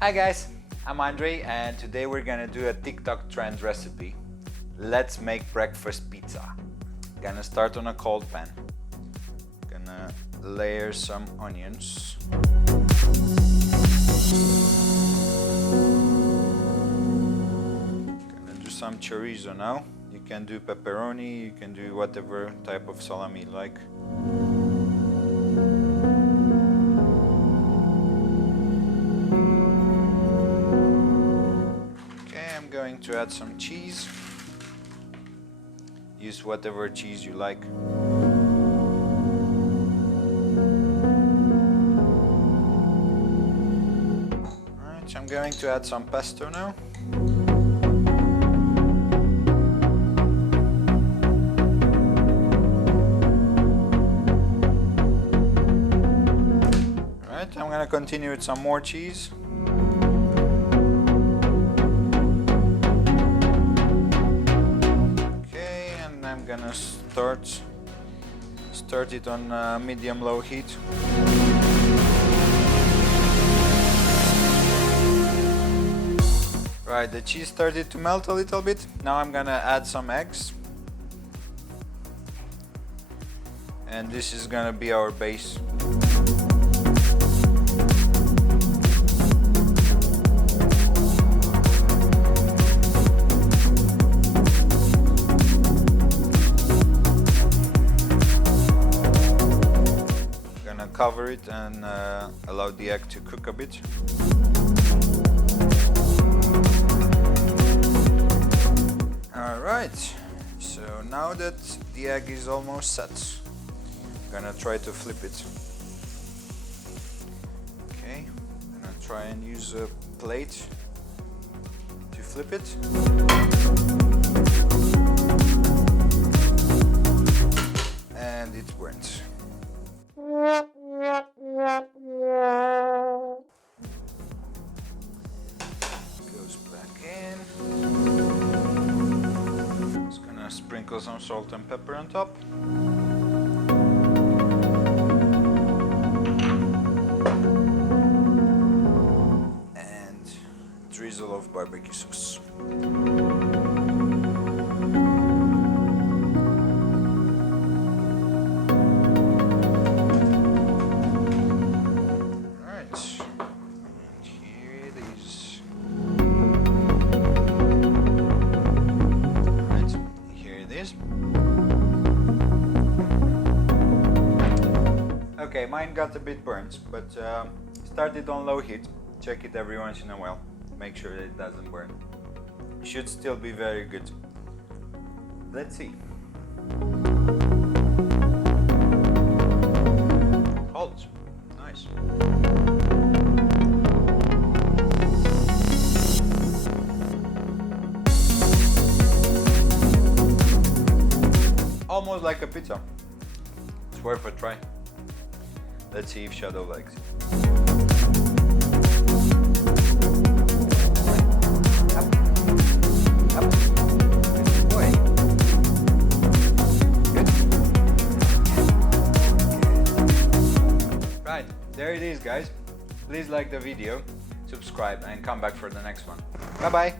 Hi guys, I'm Andre and today we're gonna do a TikTok trend recipe. Let's make breakfast pizza. Gonna start on a cold pan. Gonna layer some onions. Gonna do some chorizo now. You can do pepperoni, you can do whatever type of salami you like. I'm going to add some cheese. Use whatever cheese you like. Alright, so I'm going to add some pesto now. Alright, I'm gonna continue with some more cheese. I'm gonna start it on medium-low heat. Right, the cheese started to melt a little bit. Now I'm gonna add some eggs. And this is gonna be our base. Cover it and allow the egg to cook a bit. Alright, so now that the egg is almost set, I'm gonna try to flip it. Okay, I'm gonna try and use a plate to flip it. And it burnt. Goes back in. Just gonna sprinkle some salt and pepper on top. And drizzle of barbecue sauce. Okay, mine got a bit burnt, but start it on low heat. Check it every once in a while. Make sure that it doesn't burn. It should still be very good. Let's see. Halt. Nice. Almost like a pizza. It's worth a try. Let's see if Shadow likes it. Up. Up. Good boy. Good. Right, there it is, guys. Please like the video, subscribe, and come back for the next one. Bye-bye.